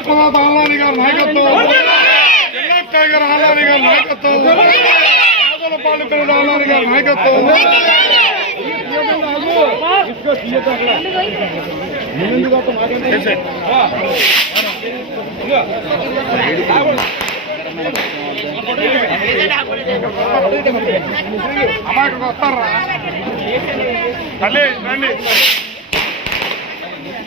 పదార్థ ఆలాని గారి నాయకత్వం టైగర్ ఆలాని గారి నాయకత్వం ఆదల పాలితుల గారి నాయకత్వం వస్తారా? తల్లి రండి.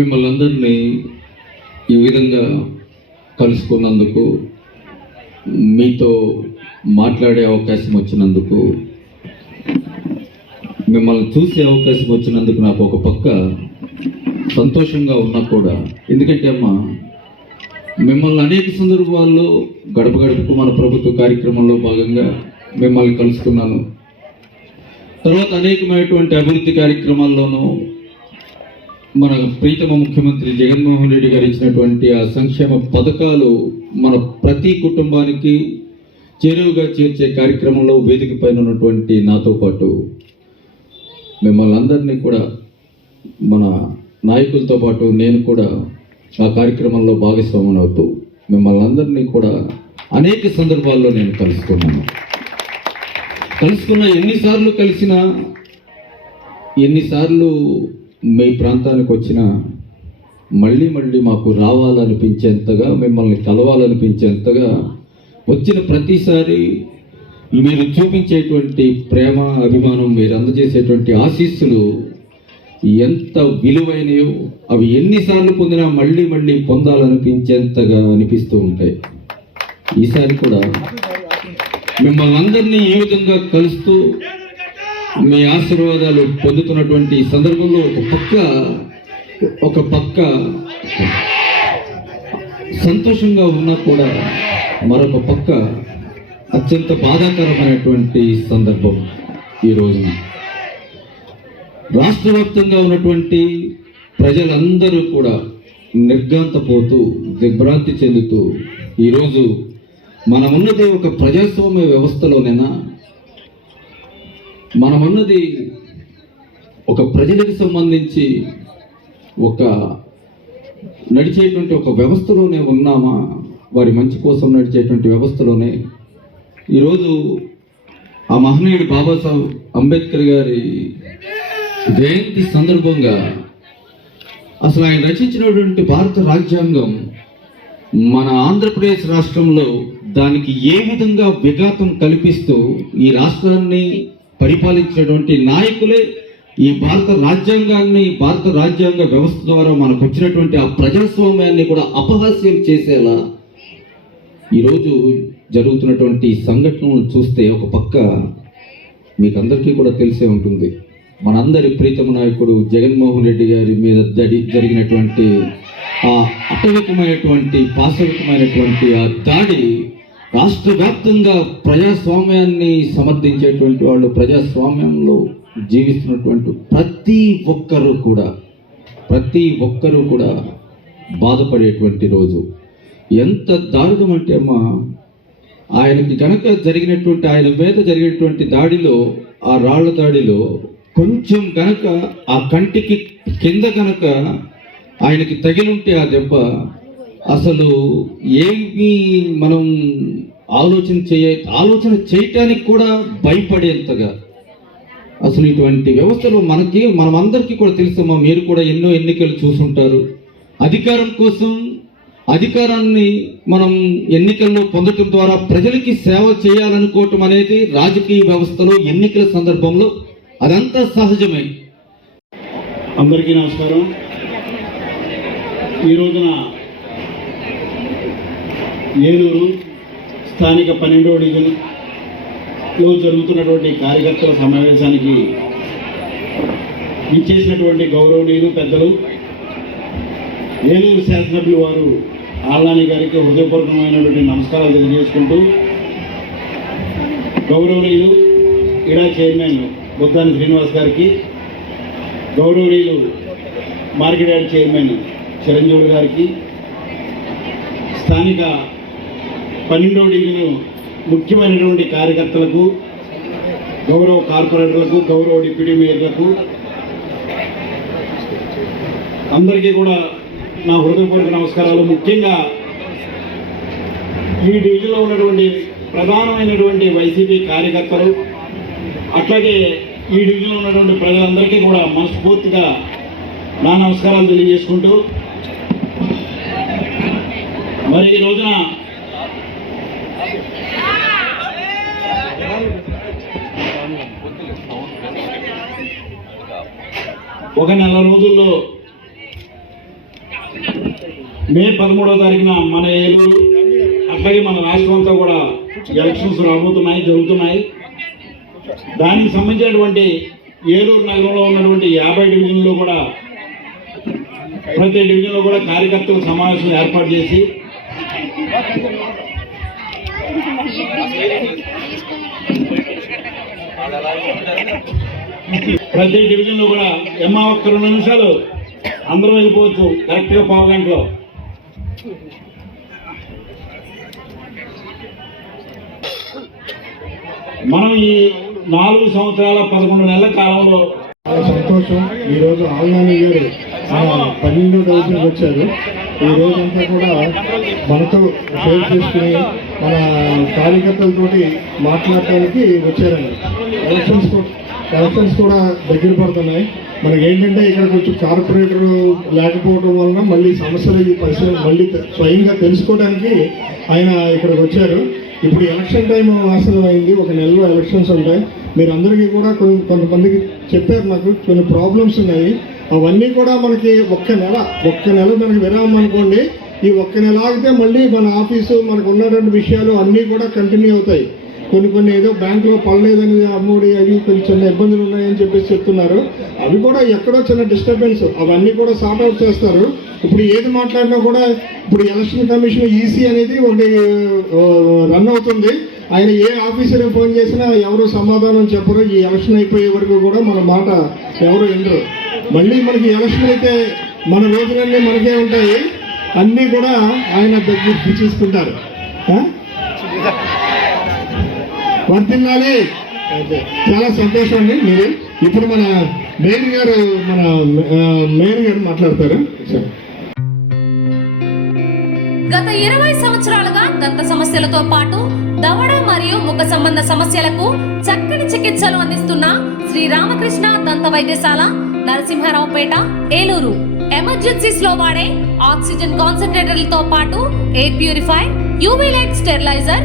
మిమ్మల్ని అందరినీ ఈ విధంగా కలుసుకున్నందుకు మీతో మాట్లాడే అవకాశం వచ్చినందుకు మిమ్మల్ని చూసే అవకాశం వచ్చినందుకు నాకు ఒక పక్క సంతోషంగా ఉన్నా కూడా. ఎందుకంటే అమ్మా మిమ్మల్ని అనేక సందర్భాల్లో గడప గడపకు మన ప్రభుత్వ కార్యక్రమంలో భాగంగా మిమ్మల్ని కలుసుకున్నాను. తర్వాత అనేకమైనటువంటి అభివృద్ధి కార్యక్రమాల్లోనూ మన ప్రీతమ ముఖ్యమంత్రి జగన్మోహన్ రెడ్డి గారు ఇచ్చినటువంటి ఆ సంక్షేమ పథకాలు మన ప్రతి కుటుంబానికి చేరువుగా చేర్చే కార్యక్రమంలో వేదిక పైన ఉన్నటువంటి నాతో పాటు మిమ్మల్ని అందరినీ కూడా మన నాయకులతో పాటు నేను కూడా ఆ కార్యక్రమంలో భాగస్వామ్యం అవుతూ మిమ్మల్ని అందరినీ కూడా అనేక సందర్భాల్లో నేను కలుసుకున్నాను. కలుసుకున్న ఎన్నిసార్లు కలిసినా ఎన్నిసార్లు మీ ప్రాంతానికి వచ్చిన మళ్ళీ మళ్ళీ మాకు రావాలనిపించేంతగా మిమ్మల్ని కలవాలనిపించేంతగా వచ్చిన ప్రతిసారి మీరు చూపించేటువంటి ప్రేమ అభిమానం మీరు అందజేసేటువంటి ఆశీస్సులు ఎంత విలువైనయో అవి ఎన్నిసార్లు పొందినా మళ్ళీ మళ్ళీ పొందాలనిపించేంతగా అనిపిస్తూ ఉంటాయి. ఈసారి కూడా మిమ్మల్ని అందరినీ ఈ విధంగా కలుస్తూ మీ ఆశీర్వాదాలు పొందుతున్నటువంటి సందర్భంలో ఒక పక్క ఒక పక్క సంతోషంగా ఉన్నా కూడా మరొక పక్క అత్యంత బాధాకరమైనటువంటి సందర్భం ఈ రోజున. రాష్ట్ర వ్యాప్తంగా ఉన్నటువంటి ప్రజలందరూ కూడా నిర్గాంతపోతూ దిగ్భ్రాంతి చెందుతూ ఈరోజు మనమున్నది ఒక ప్రజాస్వామ్య వ్యవస్థలోనైనా? మనమన్నది ఒక ప్రజలకు సంబంధించి ఒక నడిచేటువంటి ఒక వ్యవస్థలోనే ఉన్నామా? వారి మంచి కోసం నడిచేటువంటి వ్యవస్థలోనే. ఈరోజు ఆ మహనీయుడు బాబాసాహెబ్ అంబేద్కర్ గారి జయంతి సందర్భంగా అసలు ఆయన రచించినటువంటి భారత రాజ్యాంగం మన ఆంధ్రప్రదేశ్ రాష్ట్రంలో దానికి ఏ విధంగా విఘాతం కల్పిస్తూ ఈ రాష్ట్రాన్ని పరిపాలించినటువంటి నాయకులే ఈ భారత రాజ్యాంగాన్ని భారత రాజ్యాంగ వ్యవస్థ ద్వారా మనకు వచ్చినటువంటి ఆ ప్రజాస్వామ్యాన్ని కూడా అపహాస్యం చేసేలా ఈరోజు జరుగుతున్నటువంటి సంఘటనలు చూస్తే ఒక పక్క మీకు అందరికీ కూడా తెలిసే ఉంటుంది. మనందరి ప్రీతమ నాయకుడు జగన్మోహన్ రెడ్డి గారి మీద జరిగినటువంటి ఆ అటవికమైనటువంటి పాశవికమైనటువంటి ఆ దాడి రాష్ట్ర వ్యాప్తంగా ప్రజాస్వామ్యాన్ని సమర్థించేటువంటి వాళ్ళు ప్రజాస్వామ్యంలో జీవిస్తున్నటువంటి ప్రతి ఒక్కరూ కూడా ప్రతి ఒక్కరూ కూడా బాధపడేటువంటి రోజు. ఎంత దారుణం అంటే అమ్మా ఆయనకి కనుక జరిగినటువంటి ఆయన మీద జరిగినటువంటి దాడిలో ఆ రాళ్ళ దాడిలో కొంచెం కనుక ఆ కంటికి కింద కనుక ఆయనకి తగిలుంటే ఆ దెబ్బ అసలు ఏమి మనం ఆలోచన చేయ ఆలోచన చేయటానికి కూడా భయపడేంతగా. అసలు ఇటువంటి వ్యవస్థలో మనకి మనమందరికీ కూడా తెలుసమ్మా మీరు కూడా ఎన్నో ఎన్నికలు చూసుంటారు. అధికారం కోసం అధికారాన్ని మనం ఎన్నికల్లో పొందటం ద్వారా ప్రజలకి సేవ చేయాలనుకోవటం అనేది రాజకీయ వ్యవస్థలో ఎన్నికల సందర్భంలో అదంతా సహజమే. అందరికీ నమస్కారం. ఈ రోజున ఏలూరు స్థానిక పన్నెండవ డివిజన్లో జరుగుతున్నటువంటి కార్యకర్తల సమావేశానికి ఇచ్చేసినటువంటి గౌరవనీయులు పెద్దలు ఏలూరు శాసనసభ్యులు వారు ఆళ్ళాని గారికి హృదయపూర్వకమైనటువంటి నమస్కారాలు తెలియజేసుకుంటూ గౌరవనీయులు ఇడా చైర్మన్ బుద్ధాని శ్రీనివాస్ గారికి గౌరవనీయులు మార్కెట్ యార్డ్ చైర్మన్ చిరంజీవి గారికి స్థానిక పన్నెండవ డివిజన్ ముఖ్యమైనటువంటి కార్యకర్తలకు గౌరవ కార్పొరేటర్లకు గౌరవ డిప్యూటీ మేయర్లకు అందరికీ కూడా నా హృదయపూర్వక నమస్కారాలు. ముఖ్యంగా ఈ డివిజన్లో ఉన్నటువంటి ప్రధానమైనటువంటి వైసీపీ కార్యకర్తలు అట్లాగే ఈ డివిజన్లో ఉన్నటువంటి ప్రజలందరికీ కూడా మనస్ఫూర్తిగా నా నమస్కారాలు తెలియజేసుకుంటూ మరి ఈ రోజున ఒక నెల రోజుల్లో మే పదమూడవ తారీఖున మన ఏలూరు అట్లాగే మన రాష్ట్రం అంతా కూడా ఎలక్షన్స్ రాబోతున్నాయి జరుగుతున్నాయి. దానికి సంబంధించినటువంటి ఏలూరు నగరంలో ఉన్నటువంటి యాభై డివిజన్లో కూడా ప్రతి డివిజన్లో కూడా కార్యకర్తల సమావేశం ఏర్పాటు చేసి ప్రతి డివిజన్లో కూడా ఎమ్మా ఒక్క రెండు నిమిషాలు అందరూ వెళ్ళిపోవచ్చు. కరెక్ట్గా పావు గంటలో. మనం ఈ నాలుగు సంవత్సరాల పదకొండు నెలల కాలంలో సంతోషం. ఈ రోజు ఆల్నాని గారు పన్నెండు పన్నెండో వచ్చారు. ఈ రోజంతా కూడా మనతో షేర్ చేసుకుని మన కార్యకర్తలతోటి మాట్లాడటానికి వచ్చారండి. ఎలక్షన్స్ ఎలక్షన్స్ కూడా దగ్గర పడుతున్నాయి. మనకి ఏంటంటే ఇక్కడ కొంచెం కార్పొరేటర్ లేకపోవడం వలన మళ్ళీ సమస్యలు ఈ పరిస్థితి మళ్ళీ స్వయంగా తెలుసుకోవడానికి ఆయన ఇక్కడికి వచ్చారు. ఇప్పుడు ఎలక్షన్ టైం వాసన అయింది. ఒక నెలలో ఎలక్షన్స్ ఉంటాయి. మీరు అందరికీ కూడా కొన్- కొంతమందికి చెప్పారు నాకు కొన్ని ప్రాబ్లమ్స్ ఉన్నాయి. అవన్నీ కూడా మనకి ఒక్క నెల ఒక్క నెల మనకి విరామం అనుకోండి. ఈ ఒక్క నెల ఆగితే మళ్ళీ మన ఆఫీసు మనకు ఉన్నటువంటి విషయాలు అన్నీ కూడా కంటిన్యూ అవుతాయి. కొన్ని కొన్ని ఏదో బ్యాంకులో పడలేదని అమ్మోడి అవి కొన్ని చిన్న ఇబ్బందులు ఉన్నాయని చెప్పేసి చెప్తున్నారు. అవి కూడా ఎక్కడో చిన్న డిస్టర్బెన్స్ అవన్నీ కూడా సార్ట్ అవుట్ చేస్తారు. ఇప్పుడు ఏది మాట్లాడినా కూడా ఇప్పుడు ఎలక్షన్ కమిషన్ ఈసీ అనేది ఒకటి రన్ అవుతుంది. ఆయన ఏ ఆఫీసర్ ఫోన్ చేసినా ఎవరు సమాధానం చెప్పరు. ఈ ఎలక్షన్ అయిపోయే వరకు కూడా మన మాట ఎవరు వినరు. మళ్ళీ మనకి ఎలక్షన్ అయితే మన రోజులన్నీ మనకే ఉంటాయి. అన్నీ కూడా ఆయన దగ్గర చూసుకుంటారు వర్తిల్లాలి చాలా సంతోషం అండి మీరు. ఇప్పుడు మన మేయర్ గారు మన మేయర్ గారు మాట్లాడతారు? గత ఇరవై సంవత్సరాలుగా దంత సమస్యలతో పాటు దవడ మరియు ముఖ సంబంధ సమస్యలకు చక్కని చికిత్సలు అందిస్తున్న శ్రీ రామకృష్ణ దంత వైద్యశాల నరసింహారావుపేట ఏలూరు. ఎమర్జెన్సీస్లో వాడే ఆక్సిజన్ కాన్సన్ట్రేటర్లతో పాటు air purify UV light sterilizer